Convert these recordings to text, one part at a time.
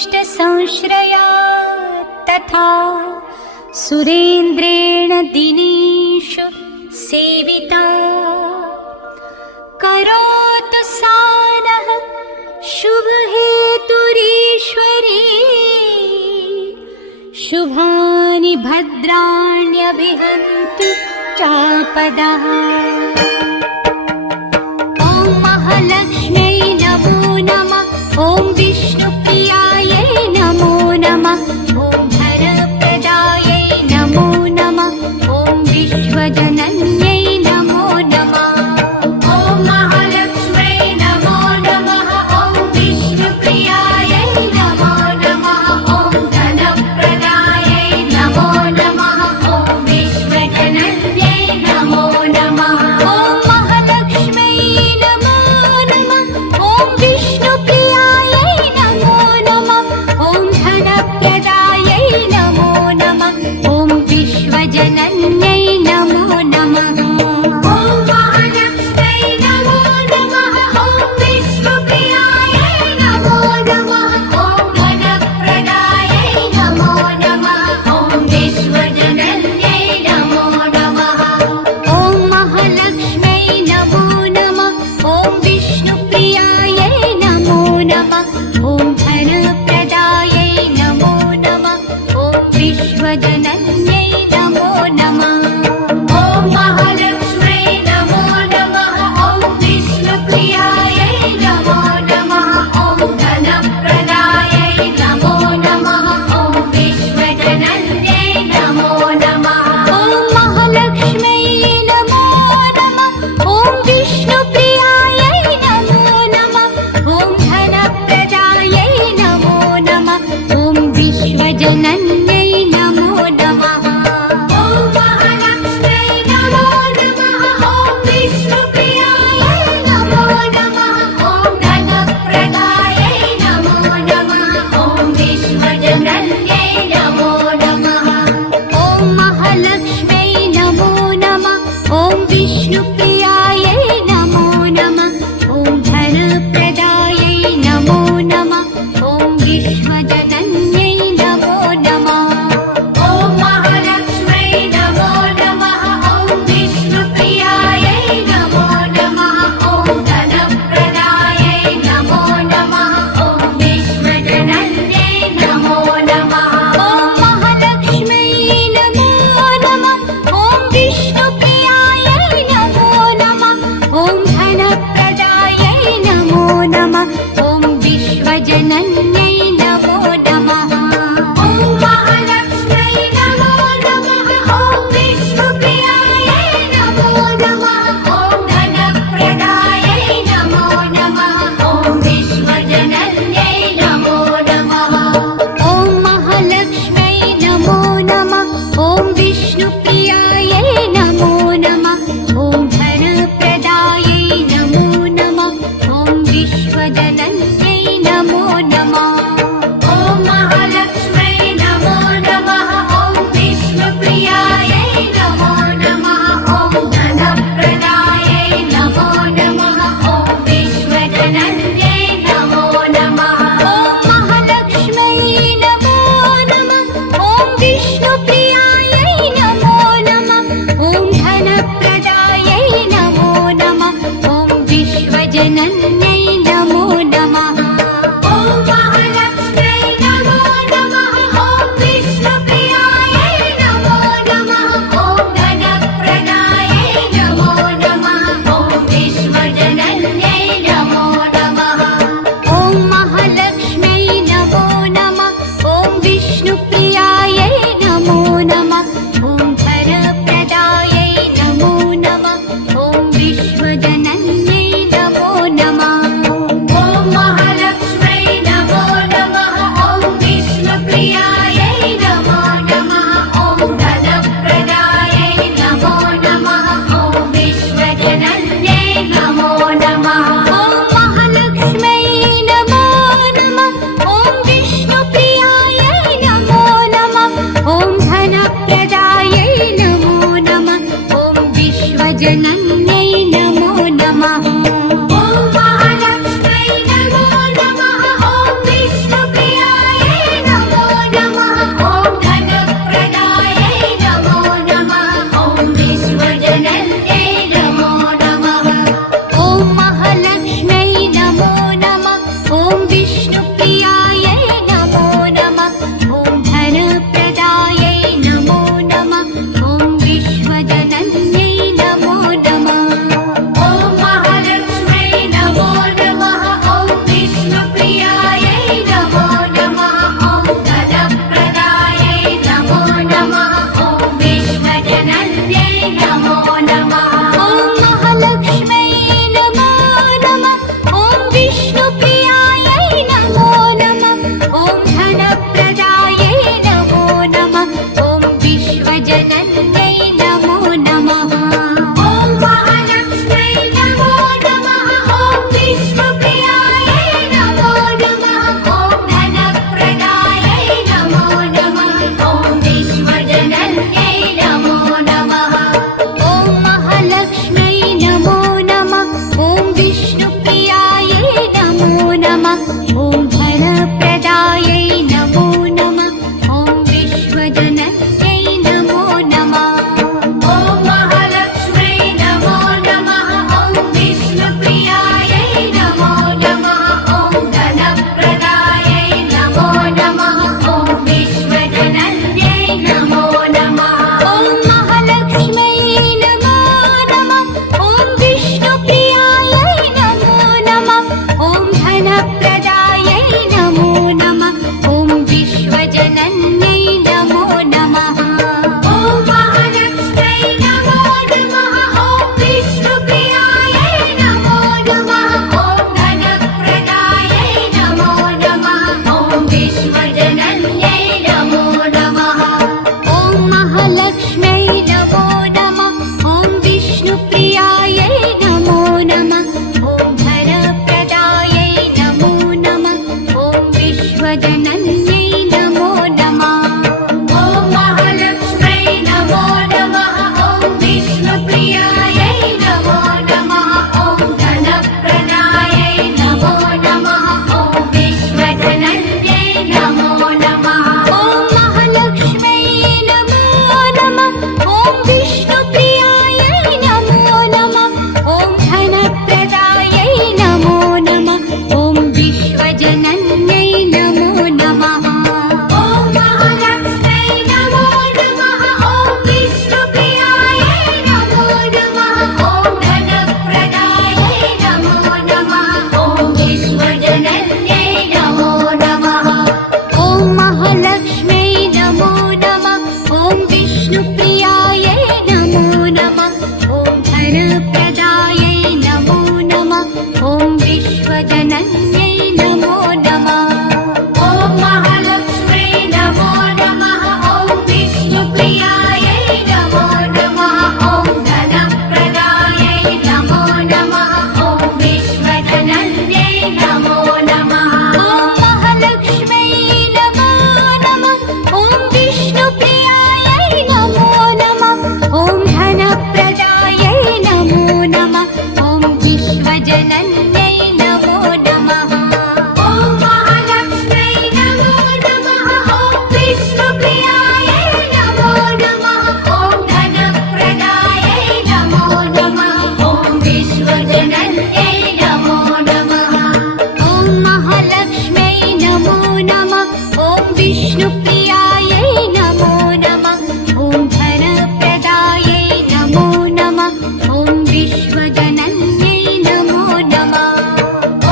इष्टसंश्रया तथा सुरेन्द्रेण दिनेषु सेविता करोतु सा नः शुभहेतुरीश्वरी शुभानि भद्राण्यभिहन्तु चापदः। ॐ महालक्ष्म्यै नमो नमः। ॐ विष्णुप्रियायै नमो नमः। ॐ धनप्रदायै नमो नमः। ॐ विश्वजनन्यै नमो नमः। ॐ महालक्ष्म्यै नमो नमः। ॐ विष्णुप्रियायै नमो नमः। ॐ धनप्रदायै नमो नमः। ॐ विश्वजनन्यै नमो नमः। ॐ महालक्ष्म्यै नमो नमः। ॐ विष्णुप्रियायै नमो नमः। ॐ धनप्रदायै नमो नमः। ॐ विश्वजनन्यै नमो नमः। ॐ महालक्ष्म्यै नमो नमः। ॐ विष्णुप्रियायै नमो नमः। ॐ धनप्रदायै नमो नमः। ॐ विश्वजनन्यै नमो नमः। ॐ महालक्ष्म्यै नमो नमः। ॐ विष्णुप्रियायै नमो नमः। ॐ धनप्रदायै नमो नमः। ॐ विश्वजनन्यै नमो नमः। ॐ महालक्ष्म्यै नमो नमः। ॐ विष्णुप्रियायै नमो नमः। ॐ धनप्रदायै नमो नमः। ॐ विश्वजनन्यै नमो नमः। ॐ महालक्ष्म्यै नमो नमः। ॐ विष्णुप्रियायै नमो नमः। ॐ धनप्रदायै नमो नमः। ॐ विश्वजनन्यै नमो नमः। ॐ महालक्ष्म्यै नमो नमः। ॐ विष्णुप्रियायै नमो नमः। ॐ धनप्रदायै नमो नमः। ॐ विश्वजनन्यै नमो नमः। ॐ महालक्ष्म्यै नमो नमः। ॐ विष्णुप्रियायै नमो नमः। ॐ धनप्रदायै नमो नमः। ॐ विश्वजनन्यै नमो नमः। ॐ महालक्ष्म्यै नमो नमः। ॐ विष्णुप्रियायै नमो नमः। ॐ धनप्रदायै नमो नमः। ॐ विश्वजनन्यै नमो नमः। ॐ महालक्ष्म्यै नमो नमः। ॐ विष्णुप्रियायै नमो नमः। ॐ धनप्रदायै नमो नमः। ॐ विश्वजनन्यै नमो नमः। ॐ महालक्ष्म्यै नमो नमः। ॐ विष्णुप्रियायै नमो नमः। ॐ धनप्रदायै नमो नमः। ॐ विश्वजनन्यै नमो नमः। ॐ महालक्ष्म्यै नमो नमः। ॐ विष्णुप्रियायै नमो नमः। ॐ धनप्रदायै ॐ विश्वजनन्यै नमो नमः। ॐ महालक्ष्म्यै नमो नमः। ॐ विष्णुप्रियायै नमो नमः। ॐ धनप्रदायै नमो नमः। ॐ विश्वजनन्यै नमो नमः। ॐ महालक्ष्म्यै नमो नमः। ॐ विष्णुप्रियायै नमो नमः। ॐ धनप्रदायै नमो नमः। ॐ विश्वजनन्यै नमो नमः। ॐ महालक्ष्म्यै नमो नमः। ॐ विष्णुप्रियायै नमो नमः। ॐ धनप्रदायै नमो नमः। ॐ विश्वजनन्यै नमो नमः। ॐ महालक्ष्म्यै नमो नमः। ॐ विष्णुप्रियायै नमो नमः। ॐ धनप्रदायै नमो नमः। ॐ विश्वजनन्यै नमो नमः।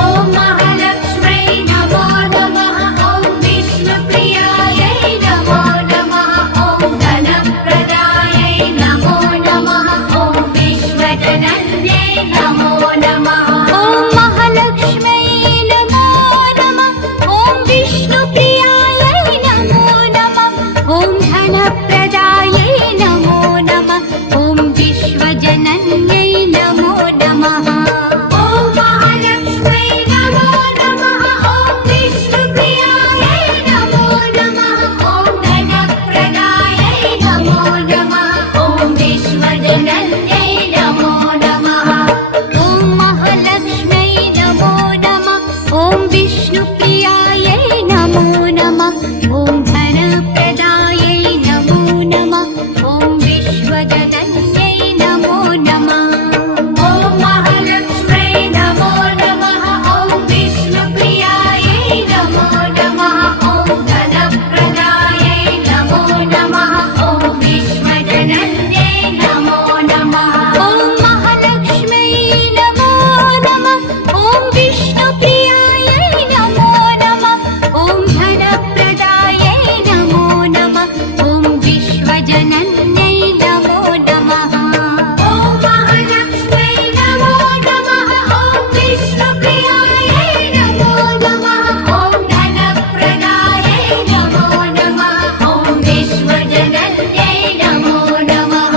ॐ महालक्ष्म्यै नमो नमः। ॐ विष्णुप्रियायै नमो नमः। ॐ धनप्रदायै नमो नमः। ॐ विश्वजनन्यै नमो नमः। ॐ महालक्ष्म्यै नमो नमः। ॐ विष्णुप्रियायै नमो नमः। ॐ धनप्रदायै नमो नमः। ॐ विश्वजनन्यै नमो नमः। ॐ महालक्ष्म्यै नमो नमः। ॐ विष्णुप्रियायै नमो नमः। ॐ धनप्रदायै नमो नमः। ॐ विश्वजनन्यै नमो नमः। ॐ महालक्ष्म्यै नमो नमः। ॐ विष्णुप्रियायै नमो नमः। ॐ धनप्रदायै नमो नमः। ॐ विश्वजनन्यै नमो नमः। ॐ महालक्ष्म्यै नमो नमः। ॐ विष्णुप्रियायै नमो नमः। ॐ धनप्रदायै नमो नमः। ॐ विश्वजनन्यै नमो नमः। ॐ महालक्ष्म्यै नमो नमः। ॐ विष्णुप्रियायै नमो नमः। ॐ धनप्रदायै नमो नमः। ॐ विश्वजनन्यै नमो नमः। ॐ महालक्ष्म्यै नमो नमः। ॐ विष्णुप्रियायै नमो नमः। ॐ धनप्रदायै नमो नमः। ॐ विश्वजनन्यै नमो नमः।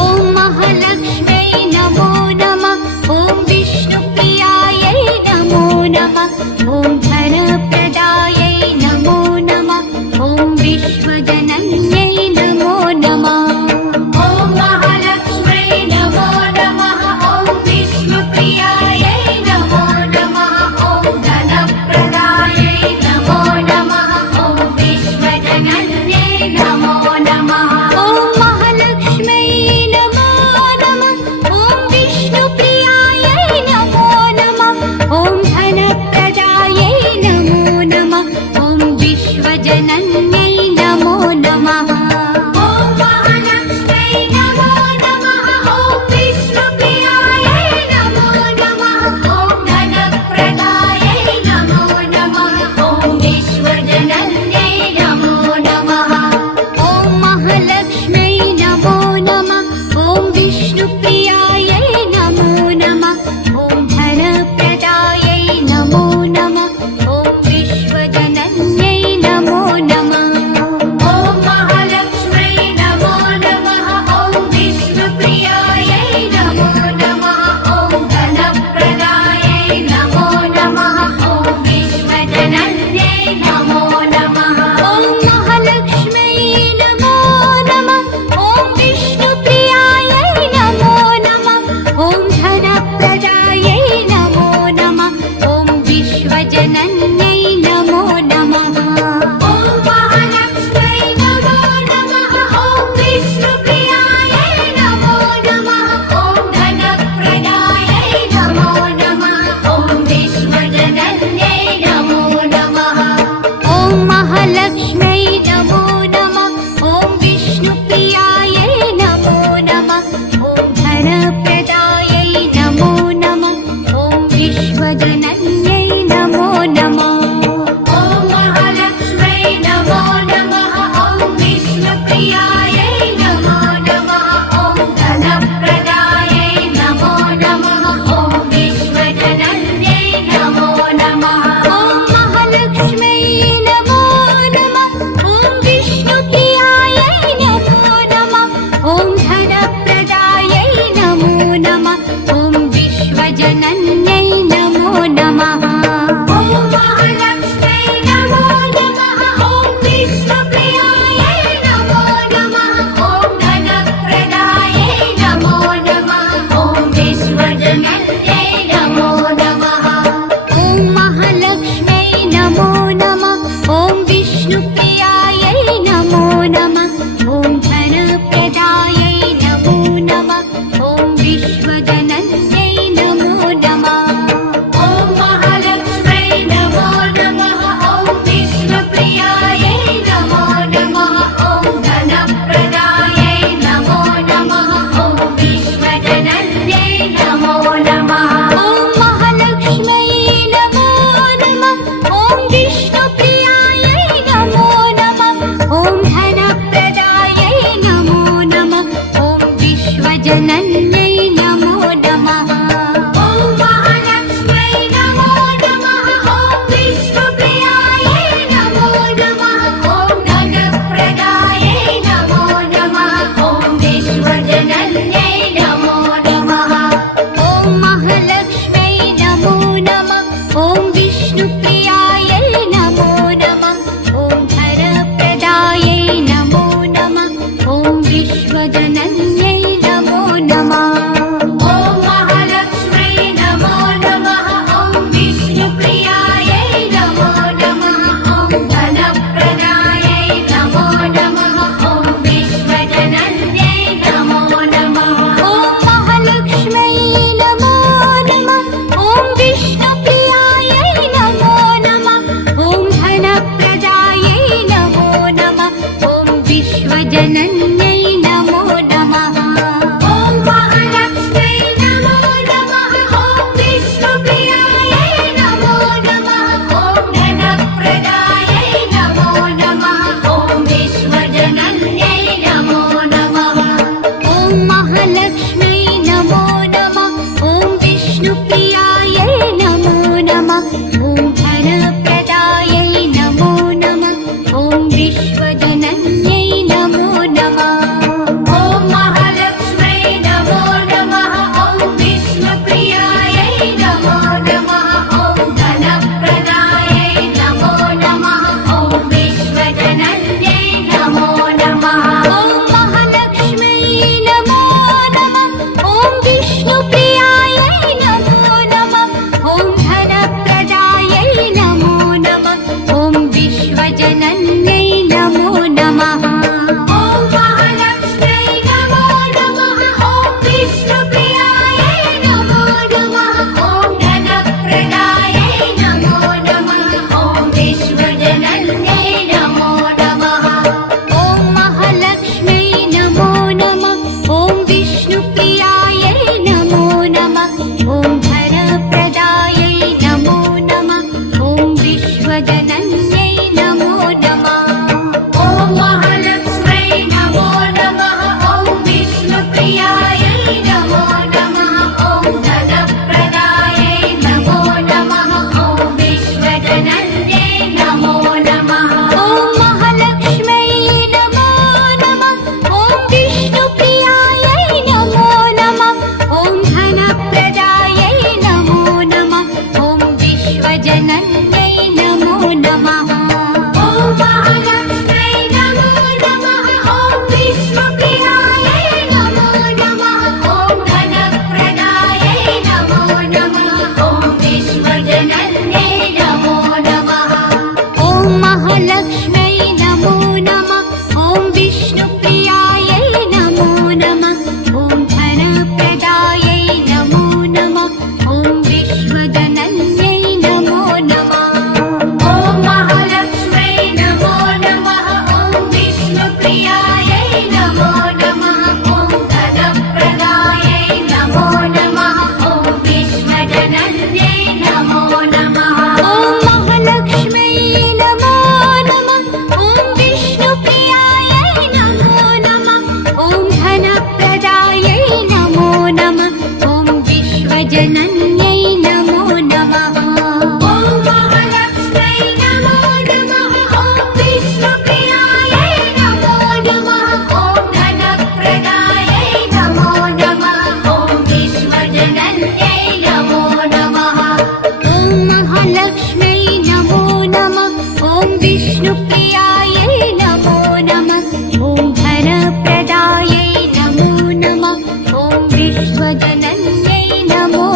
ॐ महालक्ष्म्यै नमो नमः। ॐ विष्णुप्रियायै नमो नमः। ॐ धनप्रदायै नमो नमः। ॐ विश्वजनन्यै नमो नमः। ॐ महालक्ष्म्यै नमो नमः। ॐ विष्णुप्रियायै नमो नमः। ॐ धनप्रदायै नमो नमः। ॐ विश्वजनन्यै नमो नमः। ॐ महालक्ष्म्यै नमो नमः। ॐ विष्णुप्रियायै नमो नमः। ॐ धनप्रदायै नमो नमः। ॐ विश्वजनन्यै नमो नमः। ॐ महालक्ष्म्यै नमो नमः। ॐ विष्णुप्रियायै नमो नमः। ॐ धनप्रदायै नमो नमः। ॐ विश्वजनन्यै नमो नमः। ॐ महालक्ष्म्यै नमो नमः। ॐ विष्णुप्रियायै नमो नमः। ॐ धनप्रदायै नमो नमः। ॐ विश्वजनन्यै नमो नमः। ॐ महालक्ष्म्यै नमो नमः। ॐ विष्णुप्रियायै नमो नमः। ॐ धनप्रदायै नमो नमः। ॐ विश्वजनन्यै नमो नमः। ॐ महालक्ष्म्यै नमो नमः। ॐ विष्णुप्रियायै नमो नमः। ॐ धनप्रदायै नमो नमः। ॐ विश्वजनन्यै नमो नमः। ॐ महालक्ष्म्यै नमो नमः। ॐ विष्णुप्रियायै नमो नमः। ॐ धनप्रदायै नमो नमः। ॐ विश्वजनन्यै नमो नमः। ॐ महालक्ष्म्यै नमो नमः। ॐ विष्णुप्रियायै नमो नमः। ॐ धनप्रदायै नमो नमः। विश्वजनन्यै नमो नमः। ॐ महालक्ष्म्यै नमो नमः। ॐ विष्णुप्रियायै नमो नमः। ॐ धनप्रदायै नमो नमः। ॐ विश्वजनन्यै नमो नमः। ॐ महालक्ष्म्यै नमो नमः। ॐ विष्णुप्रियायै नमो नमः। ॐ धनप्रदायै नमो नमः। ॐ विश्वजनन्यै नमो नमः। ॐ महालक्ष्म्यै नमो नमः। ॐ विष्णुप्रियायै नमो नमः। ॐ धनप्रदायै नमो नमः। ॐ विश्वजनन्यै नमो नमः। ॐ महालक्ष्म्यै नमो नमः। ॐ विष्णुप्रियायै नमो नमः। ॐ धनप्रदायै नमो नमः। ॐ विश्वजनन्यै नमो नमः। ॐ महालक्ष्म्यै नमो नमः। ॐ विष्णुप्रियायै नमो नमः। ॐ धनप्रदायै नमो नमः। ॐ विश्वजनन्यै नमो नमः। ॐ महालक्ष्म्यै नमो नमः। ॐ विष्णुप्रियायै नमो नमः। ॐ धनप्रदायै नमो नमः। ॐ विश्वजनन्यै नमो नमः। ॐ महालक्ष्म्यै नमो नमः। ॐ विष्णुप्रियायै नमो नमः। ॐ धनप्रदायै नमो नमः। ॐ विश्वजनन्यै नमो नमः। ॐ महालक्ष्म्यै नमो नमः। ॐ विष्णुप्रियायै नमो नमः। ॐ धनप्रदायै नमो नमः। ॐ विश्वजनन्यै नमो नमः। ॐ महालक्ष्म्यै नमो नमः। ॐ विष्णुप्रियायै नमो नमः। ॐ धनप्रदायै नमो नमः। ॐ विश्वजनन्यै नमो नमः। ॐ महालक्ष्म्यै नमो नमः। ॐ विष्णुप्रियायै नमो नमः। ॐ धनप्रदायै नमो नमः। ॐ विश्वजनन्यै नमो नमः। ॐ महालक्ष्म्यै नमो नमः। ॐ विष्णुप्रियायै नमो नमः। ॐ धनप्रदायै नमो नमः। ॐ विश्वजनन्यै नमो नमः। ॐ महालक्ष्म्यै नमो नमः। ॐ विष्णुप्रियायै नमो नमः। ॐ धनप्रदायै नमो नमः। ॐ विश्वजनन्यै नमो नमः। ॐ महालक्ष्म्यै नमो नमः। ॐ विष्णुप्रियायै नमो नमः। ॐ धनप्रदायै नमो नमः। ॐ विश्वजनन्यै नमो नमः। ॐ महालक्ष्म्यै नमो नमः। ॐ विष्णुप्रियायै नमो नमः। ॐ धनप्रदायै नमो नमः। ॐ विश्वजनन्यै नमो नमः। ॐ महालक्ष्म्यै नमो नमः। ॐ विष्णुप्रियायै नमो नमः। ॐ धनप्रदायै नमो नमः। ॐ विश्वजनन्यै नमो नमः। ॐ महालक्ष्म्यै नमो नमः। ॐ विष्णुप्रियायै नमो नमः। ॐ धनप्रदायै नमो नमः। ॐ विश्वजनन्यै नमो नमः। ॐ महालक्ष्म्यै नमो नमः। ॐ विष्णुप्रियायै नमो नमः। ॐ धनप्रदायै नमो नमः। ॐ विश्वजनन्यै नमो नमः। ॐ महालक्ष्म्यै नमो नमः। ॐ विष्णुप्रियायै नमो नमः। ॐ धनप्रदायै नमो नमः। ॐ विश्वजनन्यै नमो नमः। ॐ महालक्ष्म्यै नमो नमः। ॐ विष्णुप्रियायै नमो नमः। ॐ धनप्रदायै नमो नमः। ॐ विश्वजनन्यै नमो नमः। ॐ महालक्ष्म्यै नमो नमः। ॐ विष्णुप्रियायै नमो नमः। ॐ धनप्रदायै नमो नमः। ॐ विश्वजनन्यै नमो नमः। ॐ महालक्ष्म्यै नमो नमः। ॐ विष्णुप्रियायै नमो नमः। ॐ धनप्रदायै नमो नमः। ॐ विश्वजनन्यै नमो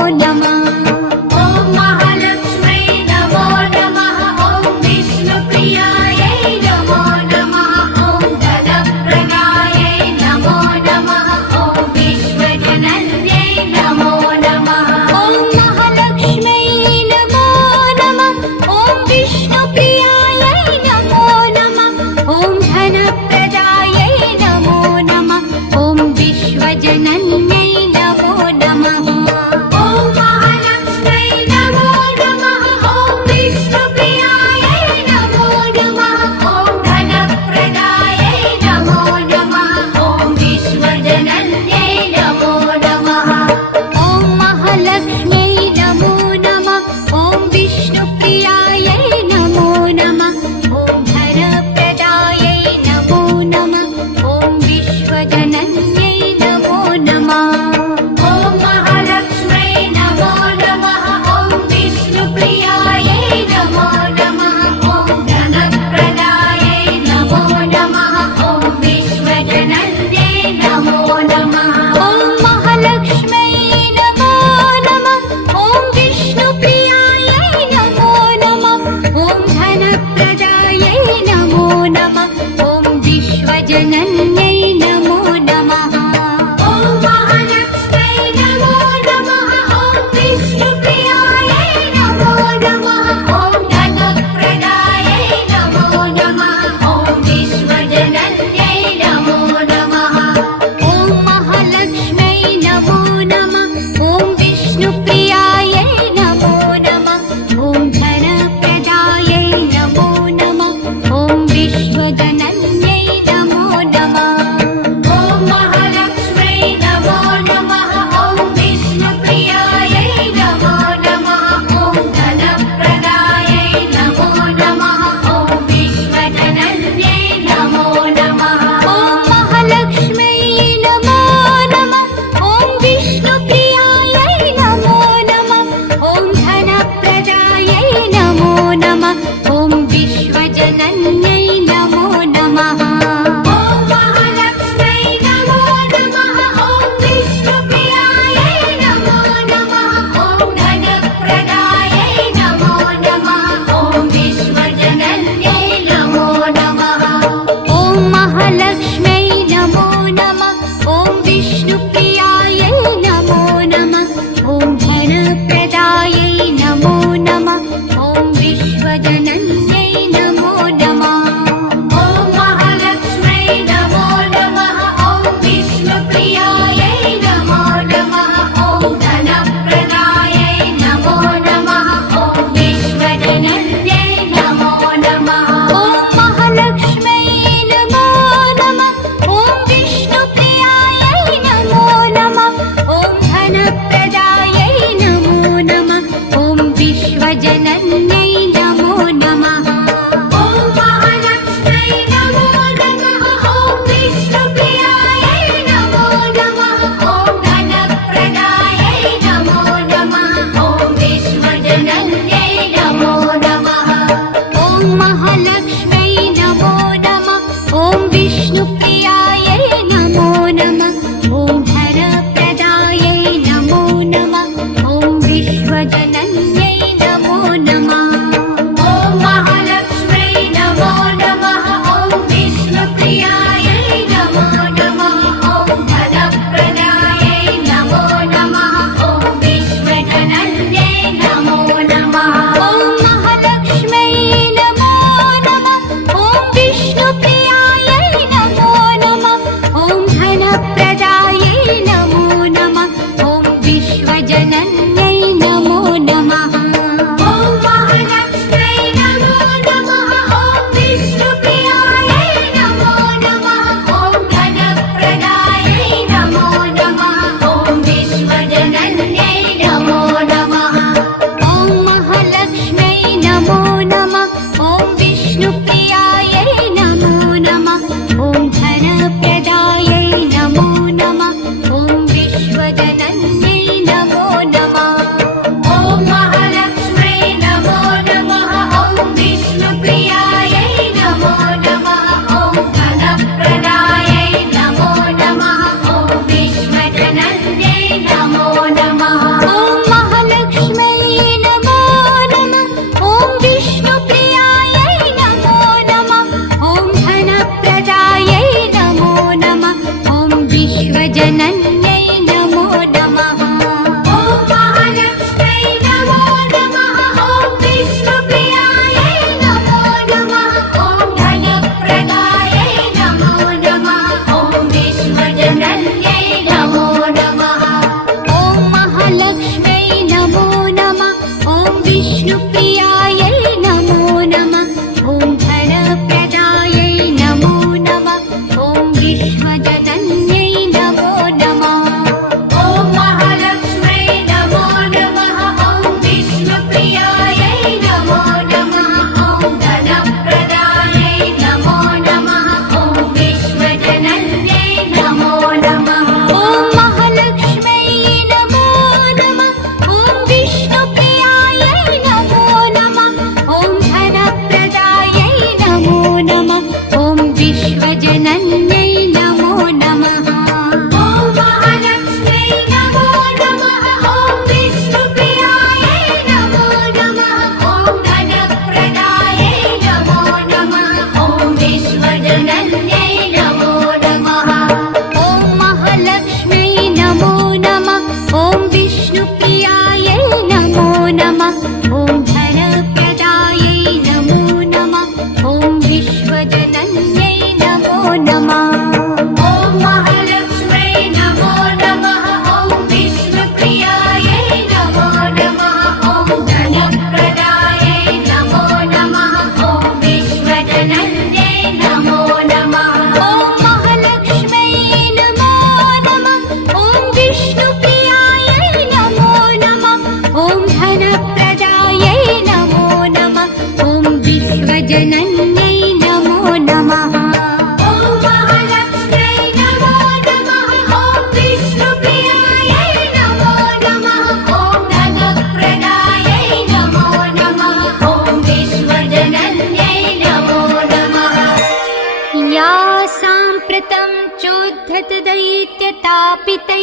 दैत्यतापितैः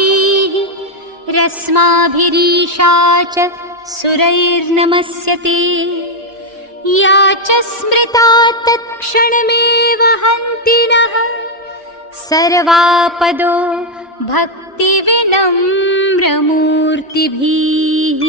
रस्माभिरीशा च सुरैर्नमस्यते या च स्मृता तत्क्षणमेव हन्ति नः सर्वापदो भक्तिविनम्रमूर्तिभिः।